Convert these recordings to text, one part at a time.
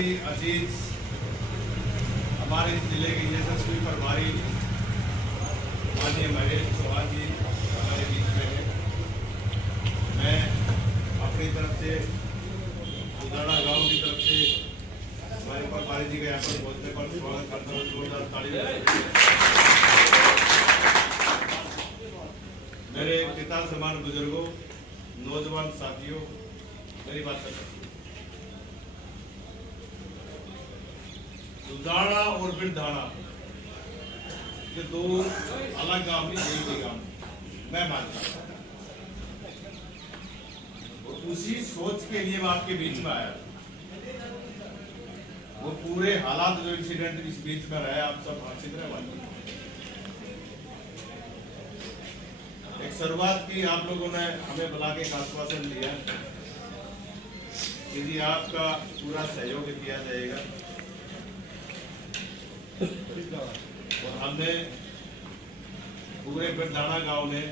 ही अजीज हमारे जिले के यशस्वी प्रभारी माननीय महेश चौहान जी हमारे बीच में है। मैं अपनी तरफ से उदाड़ा गांव की तरफ से हमारे प्रभारी जी के यहाँ पर पहुँचने पर स्वागत करता हूँ। जोरदार ताली। मेरे पिता समान बुजुर्गों, नौजवान साथियों, मेरी बात कर दुधाड़ा और बिरधाड़ा ये दो अलग गांव नहीं, एक ही गांव मैं मानता हूं। उसी सोच के लिए मैं आपके बीच में आया। वो पूरे हालात जो इंसिडेंट इस बीच में रहे आप सब भाषित रहे वाले। एक शुरुआत की आप लोगों ने हमें बुला के आश्वासन दिया यदि आपका पूरा सहयोग किया जाएगा और हमने पूरे बिरधाड़ा गांव ने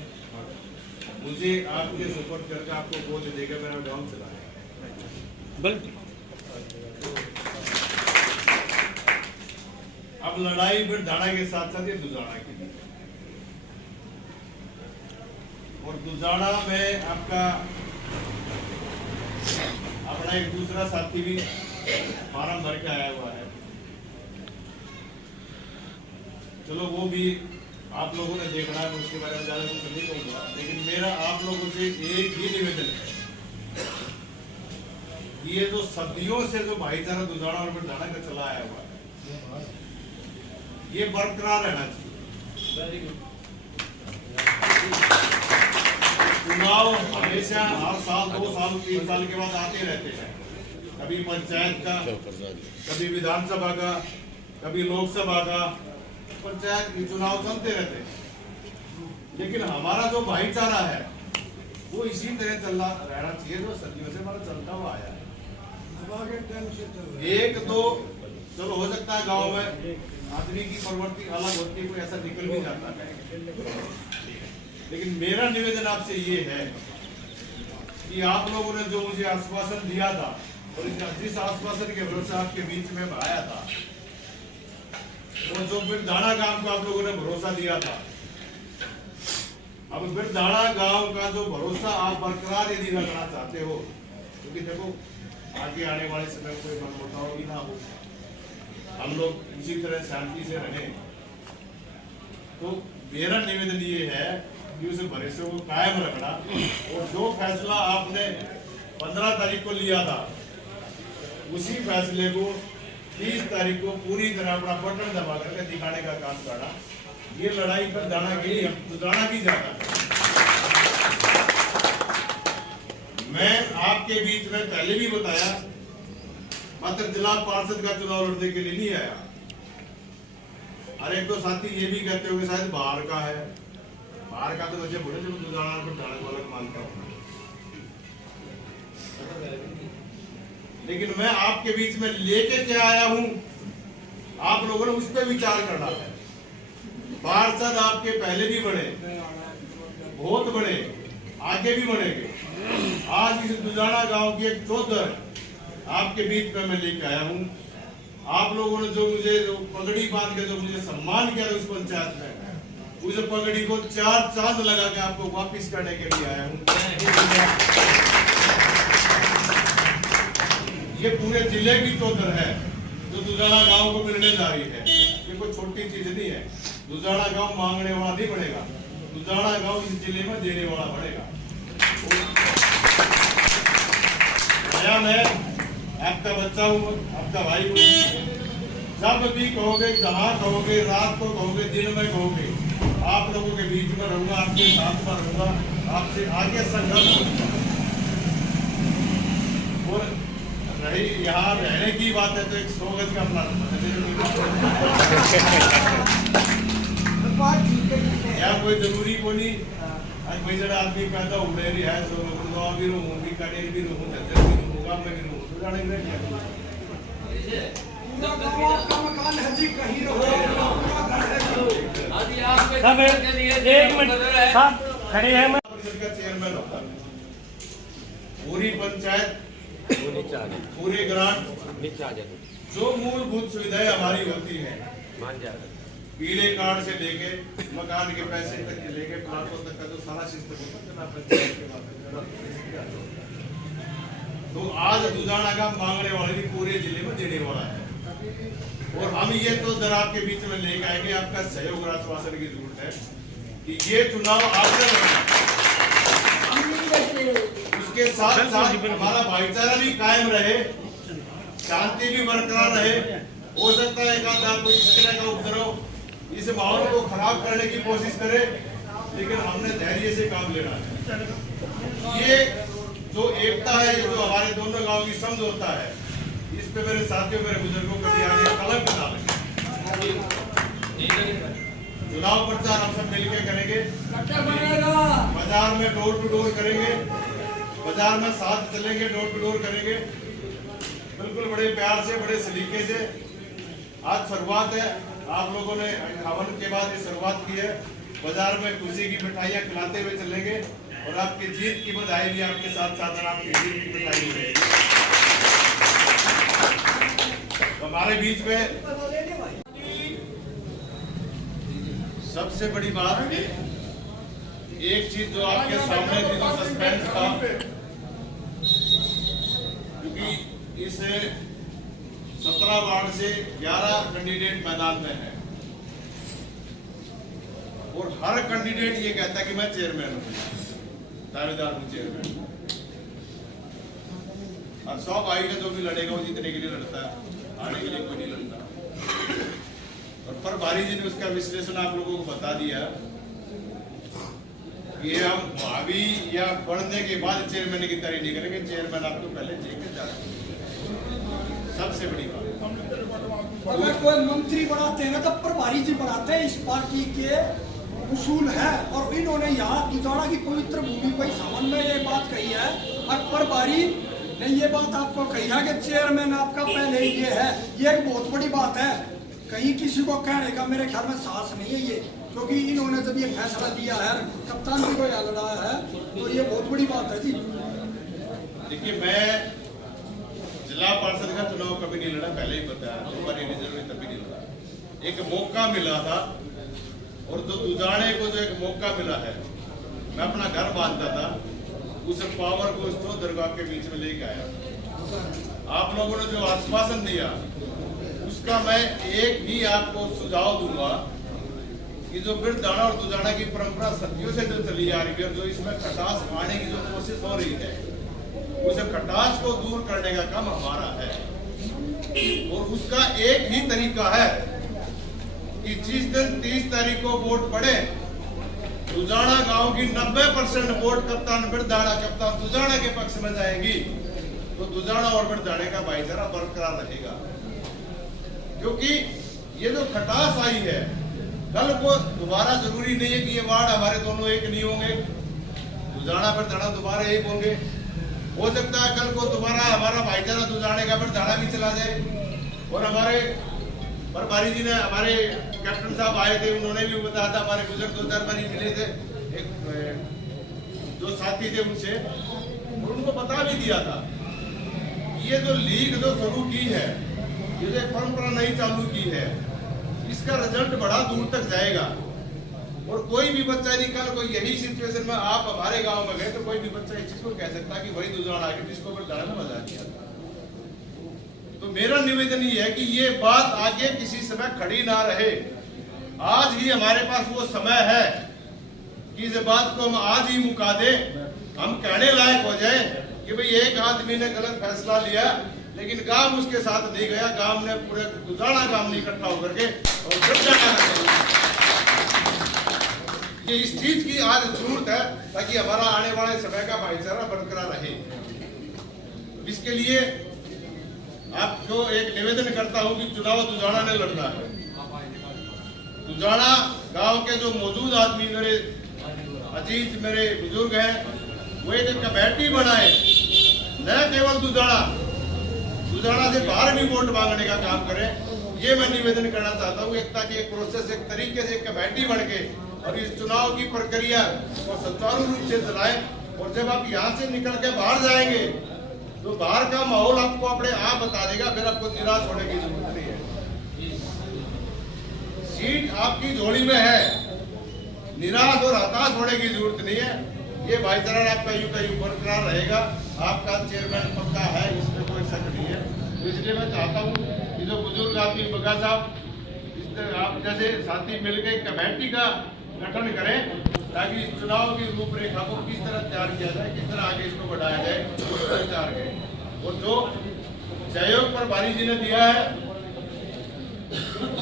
मुझे आपके सपोर्ट करके आपको गोद देकर मेरा गांव चलाया। अब लड़ाई बिरधाड़ा के साथ साथ ये दुधाड़ा की और दुधाड़ा में आपका अपना एक दूसरा साथी भी फार्म भर के आया हुआ है। चलो वो भी आप लोगों ने देखना है, उसके बारे में ज्यादा कुछ नहीं कहूंगा, लेकिन मेरा आप लोगों से एक ही निवेदन है, ये जो सदियों से जो भाईचारा दुधाड़ा और बिरधाड़ा का चला आया हुआ है ये बरकरार रहना चाहिए। चुनाव हमेशा हर साल 2 साल 3 साल के बाद आते रहते हैं, कभी पंचायत का, कभी विधानसभा का, कभी लोकसभा का, पंचायत के चुनाव चलते रहते हैं। लेकिन हमारा जो भाईचारा है वो इसी तरह चलना रहना चाहिए जो सदियों से हमारा चलता हुआ आया है। एक दो चलो हो सकता है गांव में आदमी की प्रवृत्ति अलग होती है, कोई ऐसा निकल भी जाता है, लेकिन मेरा निवेदन आपसे ये है कि आप लोगों ने जो मुझे आश्वासन दिया था और जिस आश्वासन के भरोसे आपके बीच में आया था और जो बिरधाड़ा गांव को आप लोगों ने भरोसा दिया था, अब बिरधाड़ा गांव का जो भरोसा आप बरकरार यदि रखना चाहते हो, क्योंकि देखो आगे आने वाले समय में कोई मनमुटाव भी ना हो, हम लोग इसी तरह शांति से रहें, तो मेरा निवेदन ये है कि उस भरोसे को कायम रखना और जो फैसला आपने 15 तारीख को लिया था उसी फैसले को 30 तारीख को पूरी तरह अपना बटन दबा करके दिखाने का काम करना। ये लड़ाई पर दाना के लिए दुधाड़ा की जाता है। मैं आपके बीच में पहले भी बताया, मात्र जिला पार्षद का चुनाव लड़ने के लिए नहीं आया। और एक दो साथी ये भी कहते हो शायद बाहर का है, बाहर का तो बच्चे बोले जब दुधाड़ा पर जाने को अलग मानता हूँ, लेकिन मैं आपके बीच में लेके क्या आया हूं, आप लोगों ने उस पर विचार करना है। पार्षद आपके पहले भी बने, बहुत बड़े, आगे भी बढ़ेंगे। आज इस दुधाड़ा गांव की एक चौधर आपके बीच में मैं लेके आया हूं। आप लोगों ने जो मुझे जो पगड़ी बांध के जो मुझे सम्मान किया उस पंचायत में, उस पगड़ी को 4 चांद लगा के आपको वापिस करने के लिए आया हूं। ये पूरे जिले की चौधर है जो दुधाड़ा गांव को मिलने जा रही है। ये कोई छोटी चीज नहीं है। दुधाड़ा गांव मांगने वाला नहीं बनेगा, दुधाड़ा गांव इस जिले में देने वाला बनेगा। मैं आपका बच्चा हूँ, आपका भाई हूँ। जब भी कहोगे, जहाँ कहोगे, रात को कहोगे, दिन में कहोगे, आप लोगों के बीच में रहूंगा, आपके साथ में रहूंगा, आपसे आगे संघर्ष करूंगा। और रही यहाँ रहने की बात है तो एक 100 गज का प्लान या कोई जरूरी को नहीं। भाई जरा आदमी पैदा हो रही है तो भी रहूंगी, कनेर भी रहूँ, जज्जर भी रहूँगा, मैं भी रहूँ, तो जाने में एक मिनट खड़े हैं। चेयरमैन होता, पूरी पंचायत नीचे आ जाए, पूरे ग्रांट नीचे आ जाए, जो मूलभूत सुविधाएं हमारी होती है, मान जा पीले कार्ड से लेके मकान के पैसे तक से लेके प्लाटों तक का जो सारा सिस्टम होता है जनाब पंचायत के माध्यम से, तो आज दुधाना का मांगने वाले पूरे जिले में देने वाला है। और हम ये तो जरा आपके बीच में लेके आएंगे, आपका सहयोग और आश्वासन की जरूरत है कि ये चुनाव आपसे लड़ना, उसके साथ साथ हमारा भाईचारा भी कायम रहे, शांति भी बरकरार रहे। हो सकता है एक आधा कोई इस तरह का उपद्रव इस माहौल को खराब करने की कोशिश करे, लेकिन हमने धैर्य से काम लेना है। ये जो एकता है, ये जो हमारे दोनों गांव की समझौता है, इस पे मेरे साथियों, मेरे बुजुर्गों को भी आगे कलंक ना लगे। चुनाव प्रचार हम सब मिलकर करेंगे, बाजार में डोर टू डोर करेंगे, बाजार में साथ चलेंगे, डोर टू डोर करेंगे, बिल्कुल बड़े प्यार से, बड़े सलीके से। आज शुरुआत है, आप लोगों ने हवन के बाद ये शुरुआत की है। बाजार में खुशी की मिठाइयाँ खिलाते हुए चलेंगे और आपकी जीत की बधाई भी आपके साथ साथ आपकी जीत की मिठाई भी रहेगी। तो हमारे बीच में सबसे बड़ी बात, एक चीज जो आपके सामने थी, जो सस्पेंस था, क्योंकि इस 17 वार्ड से 11 कैंडिडेट मैदान में है और हर कैंडिडेट ये कहता है कि मैं चेयरमैन हूं, दावेदार हूं चेयरमैन। और 100 भाई का जो भी लड़ेगा वो जीतने के लिए लड़ता है, आने के लिए कोई नहीं लड़ता। और पर भारी जी ने उसका विश्लेषण आप लोगों को बता दिया कि हम भाभी या बढ़ने के बाद चेयरमैन की तैयारी नहीं करेंगे, चेयरमैन आपको पहले लेके जा रहे हैं। सबसे बड़ी बात, अगर कोई मंत्री बढ़ाते हैं ना तो प्रभारी जी बढ़ाते हैं, इस पार्टी के उसूल है। और इन्होंने यहाँ दुधाना की पवित्र भूमि पर सावन में ये बात कही है, और प्रभारी ने ये बात आपको कही है कि चेयरमैन आपका पहले ही ये है। ये एक बहुत बड़ी बात है, कहीं किसी को कहने का मेरे ख्याल में साहस नहीं है ये, क्योंकि इन्होंने जब ये फैसला दिया है, कप्तान जी को यहाँ लड़ाया है, तो ये बहुत बड़ी बात है जी। देखिए, मैं जिला पार्षद का चुनाव कभी नहीं लड़ा, पहले ही बताया, दो बार जरूरी तभी नहीं लड़ा। एक मौका मिला था, और जो दुधाने को जो एक मौका मिला है, मैं अपना घर बांधता था, उस पावर को तो दरगाह के बीच में लेके आया। आप लोगों ने जो आश्वासन दिया, उसका मैं एक ही आपको सुझाव दूंगा कि जो बिरदाना और दुधाना की परंपरा सदियों से जो चली आ रही है, जो इसमें खटास आने की जो कोशिश हो रही है, उस खटास को दूर करने का काम हमारा है। और उसका एक ही तरीका है कि जिस दिन 30 तारीख को वोट पड़े, दुधाना गांव की 90% वोट कप्तान बिरदाना, कप्तान दुधाना के पक्ष में जाएगी, तो दुधाना और बिरदाने का भाईचारा बरकरार रहेगा। क्योंकि ये जो खटास आई है, कल को दोबारा जरूरी नहीं है कि ये वार्ड हमारे दोनों एक नहीं होंगे, दुधाना बिरदाना दोबारा एक होंगे। हो सकता है कल को दोबारा हमारा भाईचारा दुधाने का बिरदाना भी चला जाए। और हमारे प्रभारी जी ने, हमारे कैप्टन साहब आए थे, उन्होंने भी बताया था, हमारे बुजुर्ग 2-4 बार मिले थे, एक जो साथी थे उनसे, और उनको बता भी दिया था ये जो लीग जो शुरू की है, ये जो परंपरा नई चालू की है, इसका रिजल्ट बड़ा दूर तक जाएगा। और कोई भी बच्चा यदि कल कोई यही सिचुएशन में आप हमारे गांव में गए, तो कोई भी बच्चा इस चीज को कह सकता कि वही दुधाना आके जिसको बिरदाना में मजा दिया। तो मेरा निवेदन ये है कि ये बात आगे किसी समय खड़ी ना रहे। आज ही हमारे पास वो समय है कि इस बात को हम आज ही मुका दे, हम कहने लायक हो जाए कि भाई एक आदमी ने गलत फैसला लिया, लेकिन काम उसके साथ नहीं गया, काम ने पूरे दुधाना काम नहीं इकट्ठा होकर के और ये इस चीज की आज जरूरत है, ताकि हमारा आने वाले समय का भाईचारा बरकरार रहे। इसके लिए आपको एक निवेदन करता हूं कि चुनाव दुधाना ने लड़ना है। दुधाना गांव के जो मौजूद आदमी, मेरे अजीज, मेरे बुजुर्ग हैं, वो एक कमेटी बनाए, न केवल दुधाना से बाहर भी वोट मांगने का काम करें। ये मैं निवेदन करना चाहता हूँ, एक ताकि एक प्रोसेस, एक तरीके से एक कमेटी बन के और इस चुनाव की प्रक्रिया को सुचारू रूप से चलाएं। और जब आप यहाँ से निकल के बाहर जाएंगे तो बाहर का माहौल आपको अपने आप बता देगा, फिर आपको निराश होने की जरूरत नहीं है। सीट आपकी झोली में है, निराश और हताश होने की जरूरत नहीं है। ये भाईचारा आपका यूं का यूं बरकरार रहेगा, आपका चेयरमैन पक्का है, इसमें कोई शक नहीं है। तो इसलिए मैं चाहता हूँ कि जो बुजुर्ग आपकी बग्गा साहब, इस तरह आप जैसे साथी मिलकर कमेटी का गठन करें, ताकि इस चुनाव की रूपरेखा को किस तरह तैयार किया जाए, किस तरह आगे इसको बढ़ाया जाए, उस पर तैयार करें। और जो सहयोग प्रभारी जी ने दिया है,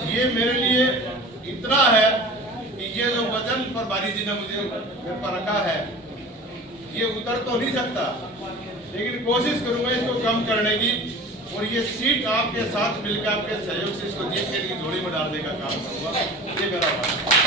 ये मेरे लिए इतना है कि ये जो वजन प्रभारी जी ने मुझे मेरे पर रखा है, ये उतर तो नहीं सकता, लेकिन कोशिश करूंगा इसको कम करने की। और ये सीट आपके साथ मिलकर आपके सहयोग से इसको जीत के लिए झोली में डालने का काम करूंगा। ये मेरा वादा है।